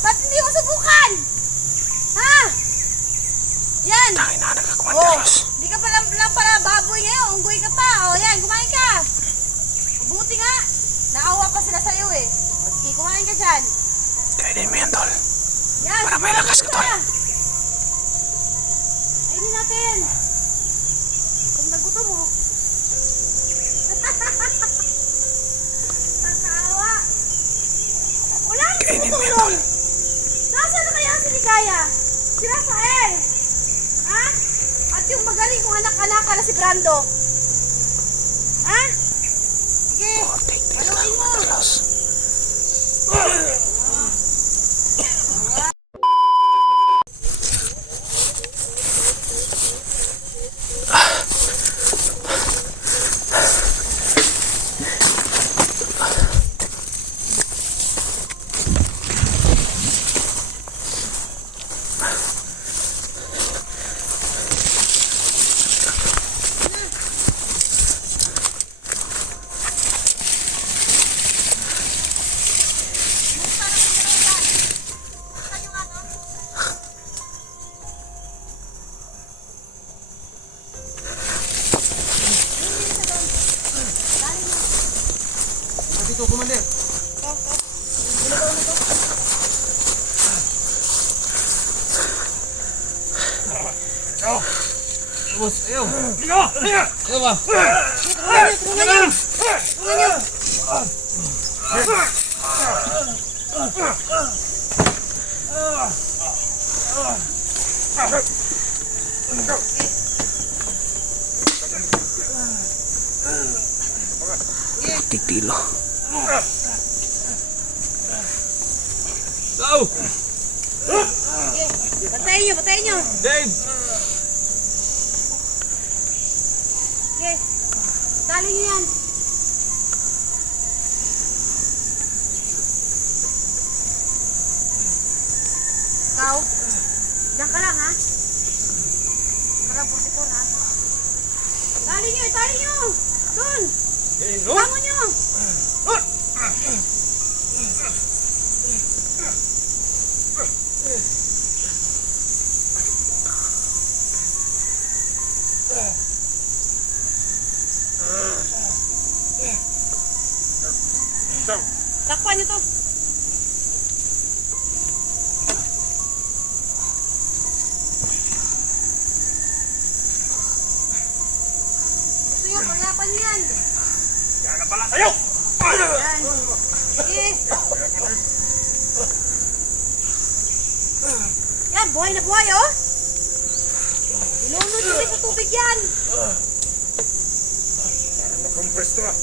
Ba't hindi mo subukan? Ha? Yan. Tangin na, nagkakumandaros. Hindi ka lang pala baboy ngayon. Unggoy ka pa. O yan, kumain ka. Mabuti nga. Naawa pa sila sa'yo eh. O sige, kumain ka dyan. Kainin mo yan, tol. Yan. Para may lakas ka, tol. Kainin natin. Kung nagutom mo. Nakaawa. Wala nang Kainin mo yan, tumutulong. tol. Nasaan na kaya si Ligaya? Si Rafael? Ha? At yung magaling kong anak-anak na si Brando? Ha? Sige, Oh, take this lang, haluin mo. madalas. Dito, Commander. Bos, ayo. Ayo ba? Titilo. Go! Patayin nyo, patayin nyo. Dave! Sige, tali nyo yan. Ikaw, diyan ka lang ha. Parang 44 ha. Tali nyo, tali nyo. Doon, bangon nyo. Takpan nyo to. Gusto nyo, paglapan nyo yan. Yan na pala sa'yo! Yan. Sige. Yan, buhay na buhay oh. Ilunod nyo sa tubig yan. Parang makompress to ah.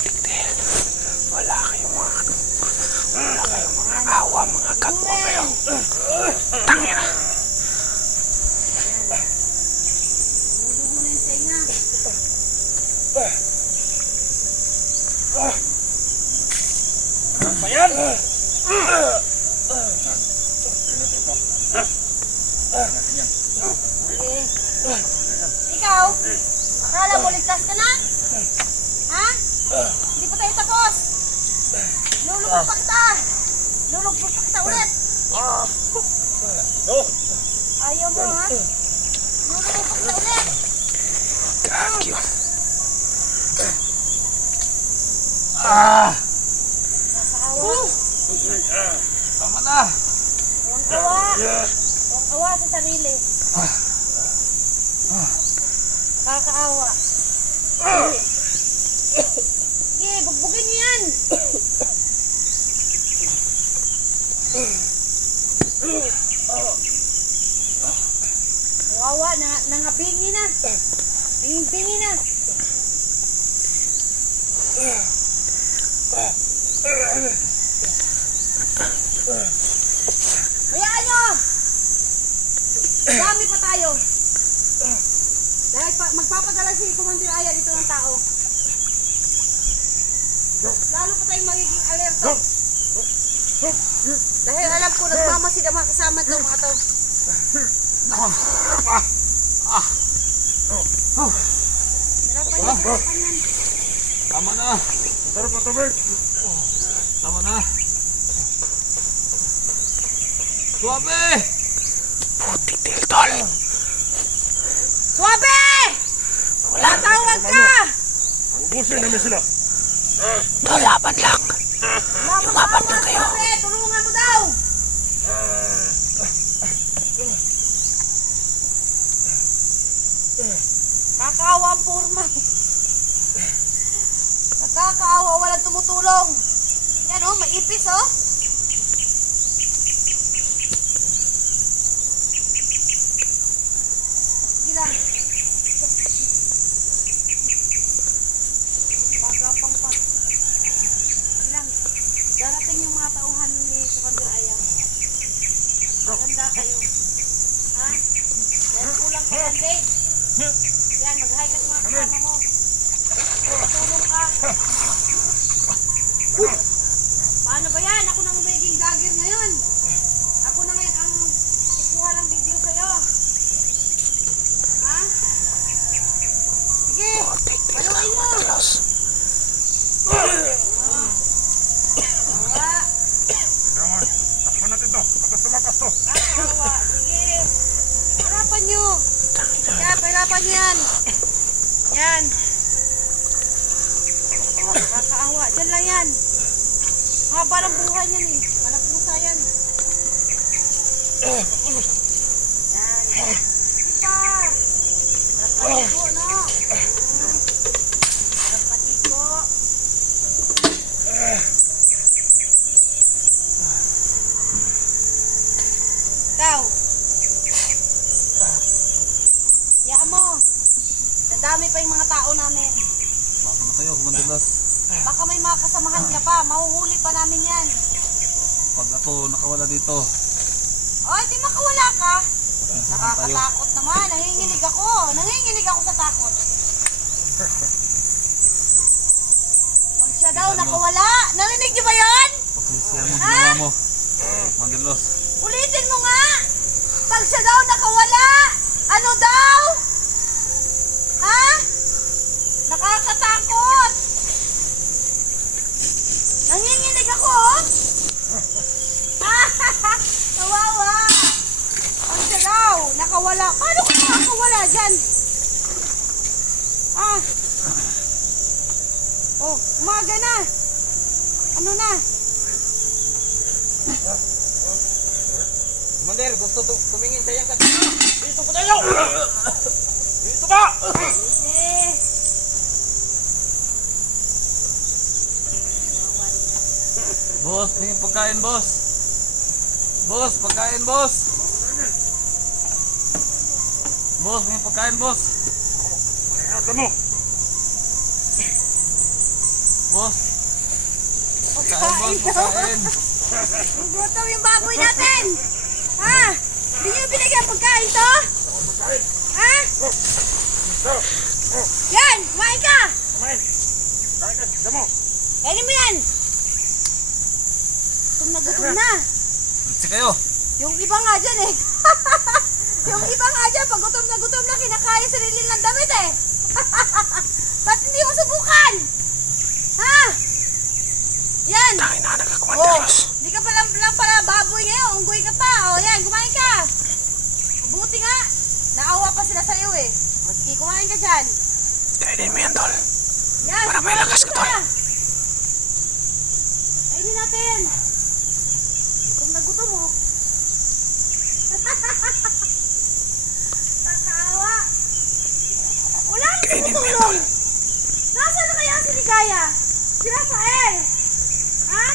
Tigtil. Wala kayong mga awa, mga katwa kayo. Tangin na. Dudog mo na yung tenga. Pa yan! Eh. Ikaw, akala mo ligtas ka na? Ha? Hindi pa tayo tapos. Lulubog pa kita. Lulubog pa kita ulit. No! Ayaw mo ha? Lulubog pa kita ulit. Gagyo. Nakakaawa. Tama na! Huwag awa. Huwag awa sa sarili. Nakakaawa. Sige, bugbugin niyo yan. Wawa, nangabingi na. Binging-bingi na. Hayaan nyo! Dami pa tayo. Dahil magpapadala si Commander Aya dito ng tao. Lalo pa tayong magiging alerto. Dahil alam ko, nagmamasid ang mga kasama itong mga to. Hirapan yan. Tama na! Sarap na tubig. Tama na. Suwabe! Putik til, tol. Suwabe! Tatawag ka! Ubusin namin sila. Tol, laban lang. Lumaban lang kayo. Suwabe, tulungan mo daw! Kakaawa ang purma. Nakakaawa, walang tumutulong. Yan oh, maipis oh. Sige lang. Magapang pa. Sige lang. Darating yung mga tauhan ni Commander Aya. Maganda kayo. Ha? Dahil kulang ka ng leg. Yan, mag-hi ka sa mga kasama mo. Tulong ka. Paano ba yan? Ako nang magiging vlogger ngayon. Ako na ngayon ang kukuha ng video sa'yo. Ha? Sige. Putik til, Paluin mo. madalas. Awa. Kailangan. Takpan natin to. Bakas tumakas to. Awa. Sige. Hirapan nyo. Yan, pahirapan nyo yan. Yan. Nakakaawa. Diyan lang yan. Haba ng buhay yan eh. Malapusa yan. Yan. Ipa. Harap paligo, no? Harap paligo. Ikaw. Yaan mo. Nadami pa yung mga tao namin. Baka na kayo, kumandalas. Baka may mga kasamahan ka pa. Mahuhuli pa namin yan. Pag ako nakawala dito, O, di makawala ka. tayo. Nakakatakot naman. Nanginginig ako. Nanginginig ako sa takot. Pag siya daw nakawala. Narinig niyo ba yan? Pagsisiyan mo, Ha? ginawa mo. Kumandalas. Ulitin mo nga. Pag siya daw nakawala. Ano daw? Ha? Nakakatakot. Nanginginig ako. Kawawa. Pag siya daw nakawala. Paano ka nakakawala dyan? Ah. Oh, umaga na. Ano na? Mandel, gusto tumingin sa iyang Dito po tayo! Dito ba? Eh. Boss, tingin pagkain, boss. Boss, pagkain, boss. Boss, tingin pagkain, boss. Kaya mo. Boss, pagkain, boss, pagkain. Gugutom yung baboy natin! Ha? Hindi nyo binigyan pagkain to? Ha? Yan! Kumain ka! Kumain. Kain ka. Damo. Kainin mo yan! Gutom na. Litsi kayo. Yung iba nga dyan eh. Yung iba nga dyan, pag gutom na, kinakaya sarili ng damit eh. Ba't hindi mo subukan? Ha? Yan! Tangin na, Oh, nagkakumandalas. hindi ka lang pala baboy ngayon, unggoy ka pa. O yan, kumain ka. Mabuti nga. Naawa pa sila sa'yo eh. O sige, kumain ka dyan. Kainin mo yan, tol. Yan, Para may kumain lakas ka, tol. Kainin natin. Kung nagutom mo. Kakaawa. Wala nang Kainin mo yan, tumutulong. tol. Nasaan na kaya si Ligaya? Si Rafael? Ha?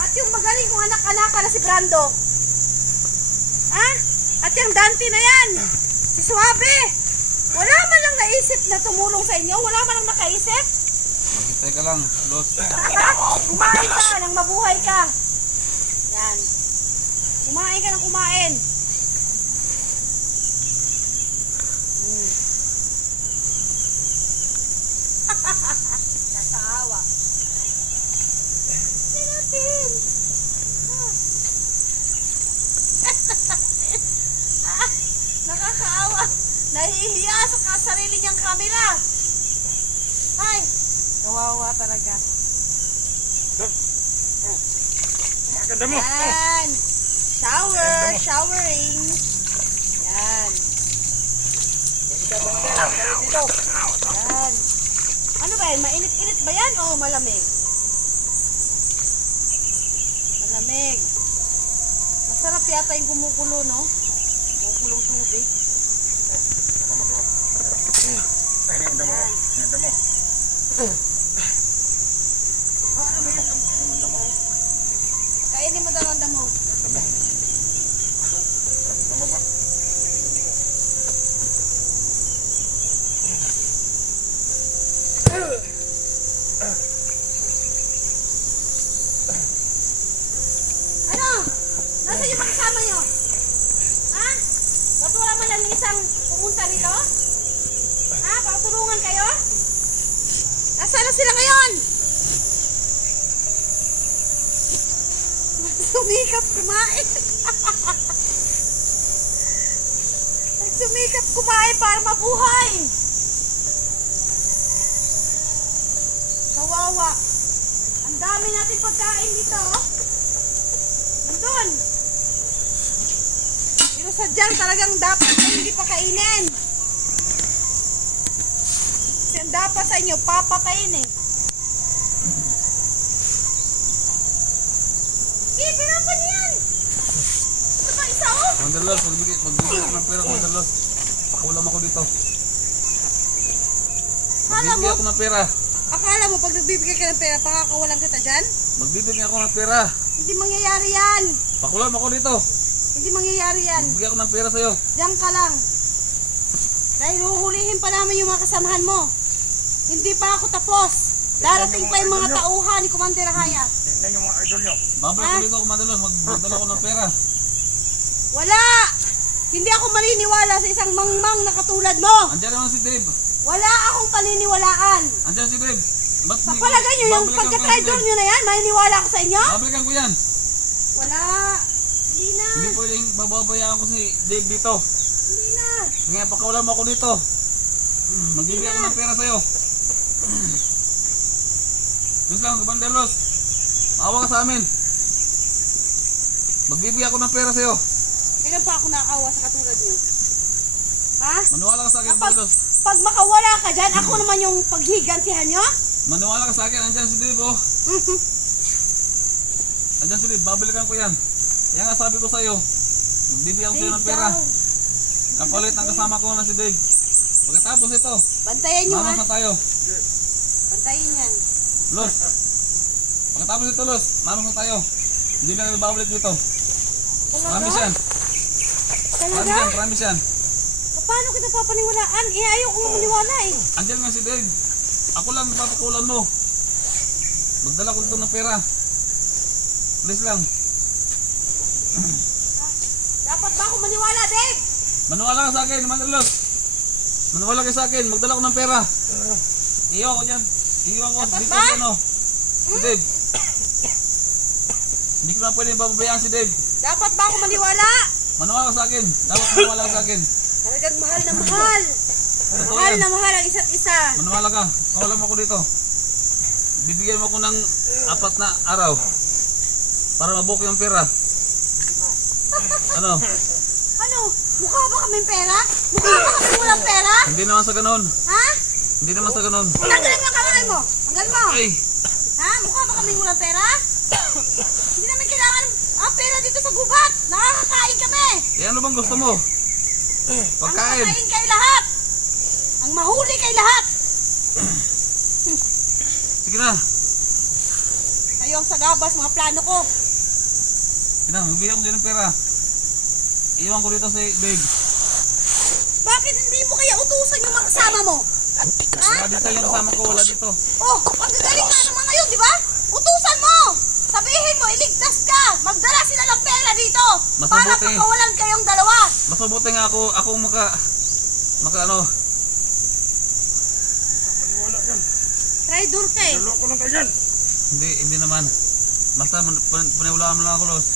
At yung magaling kong anak-anaka na si Brando? Ha? At yung Dante na yan? Si Suabe? Wala man lang naisip na tumulong sa inyo? Wala man lang nakaisip? Maghintay ka lang, boss. Tangina mo, Kumain kumandalas. ka nang mabuhay ka. Yan. Kumain ka nang kumain. Nakakaawa. Tingnan natin. Ah, nakakaawa. Nahihiya sa sarili niyang kamera. Ay, kawawa talaga. Maganda mo. Yan. Showering. Yan. Yan. Ano ba yan? Mainit-init ba yan o malamig? Malamig. Masarap yata yung kumukulo, no? Kumukulong tubig. Ay, ang damo. Ang damo. Kainin mo daw ang damo. Damo ba? Ano? Nasaan yung mga kasama nyo? Ha? Ba't wala man lang isang pumunta rito? Ha? Pakatulungan kayo? Nasaan na sila ngayon? Sumikap kumain. Nagsumikap kumain para mabuhay. Kawawa. Ang dami natin pagkain dito. Nandun. Pero sadyang talagang dapat na hindi pa kainin. Kasi ang dapat sa inyo, papatayin eh. Pirapan yan! Ano ba, isa oh? Mandalos, magbigay ako ng pera, Mandalos. Pakulam ako dito. Akala mo, Magbibigay ako ng pera. akala mo pag nagbibigay ka ng pera, pakakawalan kita dyan? Magbibigay ako ng pera. Hindi mangyayari yan. Pakulam ako dito. Hindi mangyayari yan. Magbibigay ako ng pera sa'yo. Diyan ka lang. Dahil huhulihin pa namin yung mga kasamahan mo. Hindi pa ako tapos. Darating pa yung mga tauhan ni Commander Haya. Tingnan yung mga idol nyo. Babalik ako dito, Mandalos. Magdala ako ng pera. Wala! Hindi ako maniniwala sa isang mangmang na katulad mo. Andiyan naman si Dave. Wala akong paniniwalaan. Andiyan si Dave. Ba't Sa palagay nyo, yung babalikan ko pagka-traitor yan, nyo na yan, maniniwala ako sa inyo? Dave? Babalikan ko yan. Wala. Hindi na. Hindi pwedeng bababayaan ko si Dave dito. Hindi na. Ngayon, pakawalan mo ako dito. Magbibigay ako ng pera sa'yo. Diyos lang, Mandalos. Maawa ka sa amin. Magbibigay ako ng pera sa'yo. Kailan pa ako nakawa sa katulad nyo? Ha? Maniwala ka sa akin, Kapag, Mandalos. pag makawala ka dyan, ako naman yung paghigantihan nyo? Maniwala ka sa akin. Andyan si Dave, oh. Andyan si Dave. Babalikan ko yan. Yan nga sabi ko sa'yo. Magbibigay ako sa'yo ng pera. Kapalit ang kasama ko na si Dave. Pagkatapos ito, Bantayan nyo ha. mamas na tayo. Bantayin yan. Los. Pagkatapos ito, Los, mamas na tayo. Hindi na kami babalik dito. Promise yan. Promise Talaga? yan, promise yan. Paano kita papaniwalaan? Eh, ayaw ko nga maniwala eh. Andyan nga si Dave. Ako lang napapakulan mo. Magdala ko dito ng pera. Please lang. Dapat ba ako maniwala, Dave? Maniwala ka sa akin, Mandalos. Maniwala ka sa akin. Magdala ko ng pera. Iiwan ko dyan. Iiwan ko Dapat dito ba? si ano. Si Dave. Hindi ko na pwede bababayaan si Dave. Dapat ba ako maniwala? Maniwala ka sa akin. Dapat maniwala ka sa akin. Talagang mahal na mahal. Totoo Mahal yan. na mahal ang isa't isa. Maniwala ka. Kawalan mo ako dito. Bibigyan mo ako ng 4 na araw. Para mabuko yung pera. Ano? Ano? Mukha ba kaming pera? Mukha ba kaming walang pera? Hindi naman sa ganun. Ha? Hindi naman sa ganun. Tanggalin mo ang kamay mo. Tanggal mo. Ay! Ha? Mukha ba kaming walang pera? Hindi namin kailangan ang pera dito sa gubat. Nakakakain kami. Eh ano bang gusto mo? Pagkain. Ang makakain kayo lahat. Ang mahuli kayo lahat. Sige na. Kayo ang sagabas, mga plano ko. Sige na, bibigyan ko din ng pera. Iwan ko dito si Dave. Bakit hindi mo kaya utusan yung mga kasama mo? Wala dito yung kasama ko, wala dito. Oh, magagaling nga naman ngayon, di ba? Utusan mo! Sabihin mo, iligtas ka! Magdala sila ng pera dito! Mas Para mabuti. pakawalan kayong dalawa! Mas mabuti nga ako maka ano, Maniwala yan. Traitor ka eh. Loko lang kayo yan. hindi naman. Basta paniwalaan mo lang ako, Los.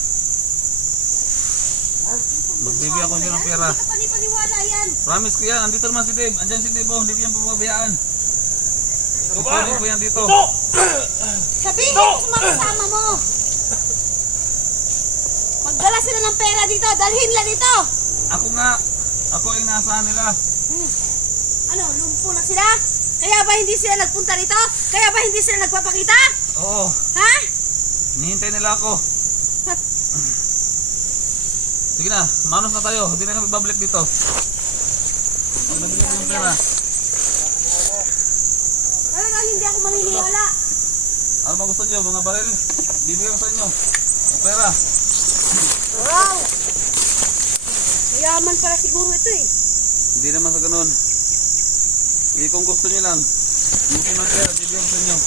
Magbibigyan ako siya ng pera. Hindi ka panipaniwala yan. Promise ko yan, andito naman si Dave. Andyan si Dave, oh. Hindi ko yan pababayaan. Kukunin ko yan dito. Ito! Sabihin mo sa mga kasama mo. Magdala sila ng pera dito. Dalhin nila dito. Ako nga. Ako yung inaasahan nila. Ano, lumpo na sila? Kaya ba hindi sila nagpunta rito? Kaya ba hindi sila nagpapakita? Oo. Ha? Hinihintay nila ako. Sige na, manos na tayo. Hindi na kami babalik dito. Pag nabili ko yung pera. Talagang hindi ako maniniwala. Ano ba gusto nyo? Mga baril? Bibigyan ko sa inyo. Ang pera. Wow! Mayaman pala siguro ito eh. Hindi naman sa ganun. Kung gusto nyo lang. Gusto ng pera, bibigyan ko sa inyo.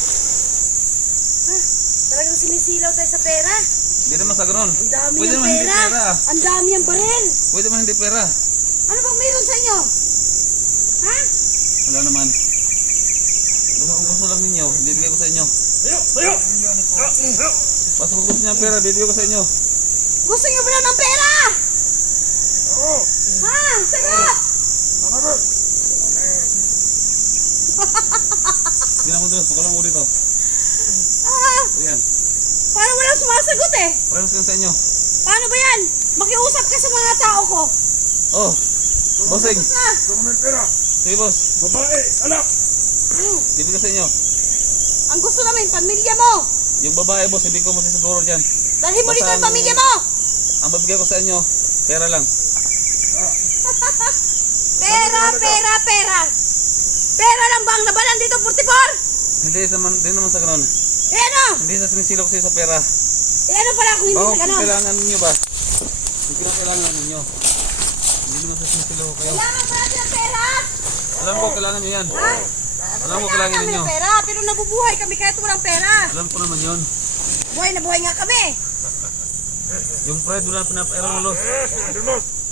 Talagang sinisilaw tayo sa pera. Hindi naman sa ganun. Ang dami Pwede ng naman hindi pera. pera. Ang dami ng baril. Pwede naman hindi pera. Ano bang meron sa inyo? Ha? Wala naman. Basta kung gusto lang ninyo, bibigyan ko sa inyo. Tayo! Tayo! Basta kung gusto niya pera, bibigyan ko sa inyo. Gusto niyo ba lang ng pera? Oo! Ha? Sagot! Hindi na mo dito, pagkalang mo dito. Ah, Ayan. parang walang sumasagot eh. Parehas ko yan sa inyo. Paano ba yan? Makiusap ka sa mga tao ko. Oh, bossing. Na. Gusto ko ng pera! Sige boss, Babae! Anak! bibigyan ko sa inyo. Ang gusto namin, pamilya mo. Yung babae boss, hindi ko masisiguro dyan. Dalhin mo dito Basta ang pamilya mo. Ang babigyan ko sa inyo, pera lang. Pera, pera, pera. Pera lang ba ang labanan dito, 44? Hindi naman sa ganun. Eh ano? Hindi sa sinisilo ko sa pera. Eh ano pala kung hindi Baka sa kung ganon? kailangan ninyo ba? Kung kailangan ninyo. Hindi naman sa sinisilo ko kayo. Kailangan pala sila pera. Alam ko, kailangan nyo yan. Ha? Alam ko, kailangan kami ninyo. ng pera, pero nabubuhay kami kahit walang pera. Alam ko naman yun. Buhay na buhay nga kami. Yung pride mo lang pinapairal mo, Los.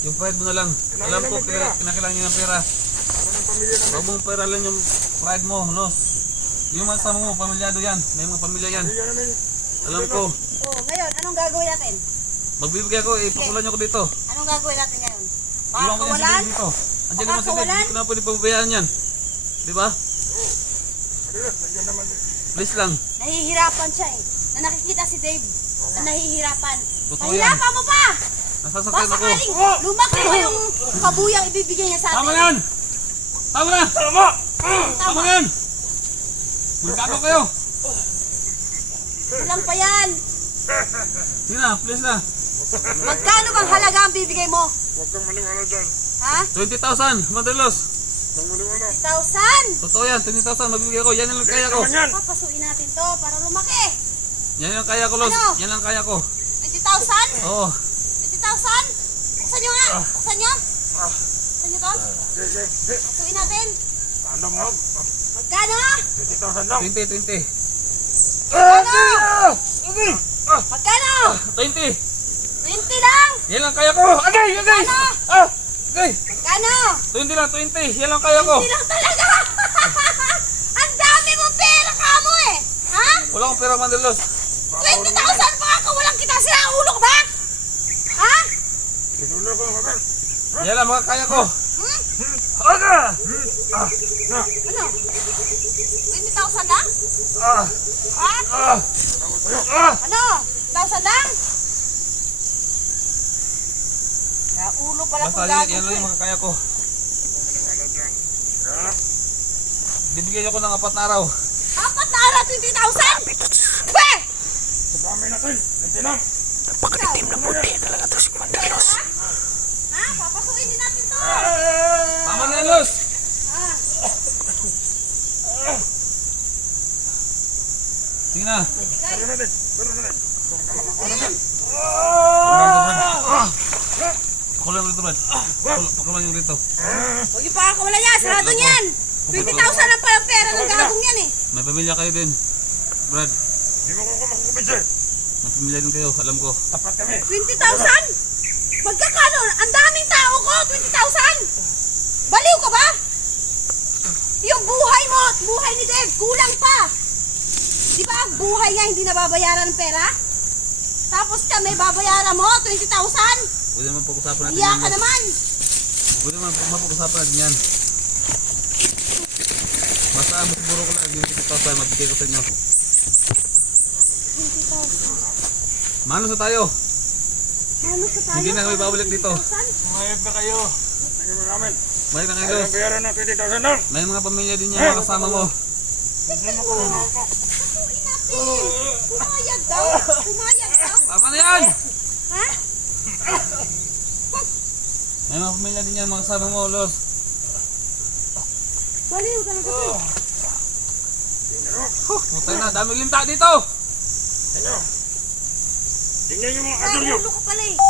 Yung pride mo na lang. Alam ko, kinakailangan nyo ng pera. Huwag mong pairalan yung pride mo, Los. Yung mga kasama mo, pamilyado yan. May mga pamilya yan. Alam ko. Oh, ngayon, anong gagawin natin? Magbibigay ako, ipakulan nyo ko dito. Anong gagawin natin ngayon? Baka Iwan ko yan si kawalan? Dave dito. Andiyan naman si Dave, Baka hindi ko na pwede pababayaan yan. Di ba? Please lang. Nahihirapan siya eh. Na nakikita si Dave na nahihirapan. Totoo yan. Pahirapan mo pa! Nasasaktan Baka ako. sakaling lumaki pa yung kabuyang ibibigay niya sa atin. Tama yan! Tama na! Tama! Tama yan! Magkano kayo? Kulang pa yan. Sige na, please na. Magkano bang halaga ang bibigay mo? Huwag kang maniwala dyan. Ha? 20,000, Mandalos. Huwag kang maniwala. 1,000? Totoo yan, 20,000 magbibigay ko. Yan lang kaya ko. Naman yan! Papasuin natin to para lumaki. Yan lang kaya ko, Los. Ano? Yan lang kaya ko. 20,000? Oo. 20,000? Buksan nyo nga. Buksan nyo. Buksan nyo to. Sige. Pasuin natin. Ano mo? Magkano? 20,000 lang. 20. Sige! Magkano? 20. 20 lang. Yan lang kaya ko. Agay! Agay! Ano? Agay! Magkano? 20 lang, 20. Yan lang kaya ko. 20 lang talaga. Ang dami mong pera ka mo eh. Ha? Wala akong pera, Mandalos. 20,000 pa ako. Walang kita sila. Ulo ka ba? Ha? Sinulo ko kami. Yan lang makakaya ko. Aga! Ano? 20,000 lang? Ah! Ha? Ah! Ano? 1,000 lang? Ulo pala Basta kung yan, gago yan lang ko yung eh. makakaya ko. Maniwala dyan. Bibigyan ako ng 4 na araw. 4 na araw, 20,000? Be! Sa kami natin. 20 lang. Napakatitim na puti talaga to si Mandalos. Ha? Papasukin din natin to. Tama na yan, Los. Ha? Sige na. Pero natin. Pero natin. Pakulang rito, Brad. Pakulang yung rito. Huwag yung pakakawala niya. Sarado niyan. 20,000 ang pala pera ng gagong yan eh. May pamilya kayo din. Brad, Di mo ko makukumbinsi. may pamilya din kayo. Alam ko. Tapat kami. 20,000? Magkakano? Ang daming tao ko. 20,000? Baliw ka ba? Yung buhay mo at buhay ni Dave, kulang pa. Di ba ang buhay niya hindi nababayaran ng pera? Tapos kami, babayaran mo, 20,000? Pwede naman pag-usapan natin Iya yan. ka naman. Pwede naman mapag-usapan natin yan. Basta ang siguro ko lang, yung 50,000, mabigay ko sa inyo. 20,000. Mano sa tayo? Ano sa tayo? Hindi na kami babalik dito. 20,000? Mayroon na kayo. Tingnan namin. May na kayo, Ayaw Los. bayaran ng 20,000 lang. May mga pamilya din yan, mga kasama mo. Kasuin natin. Pumayag daw. Pumayag daw. Tama na yan! Ha? May mga pamilya din yan, mga kasama mo, Los. Baliw talaga to. Putay na, daming linta dito! Tingnan yung mga adol nyo. Ulo ka pala eh.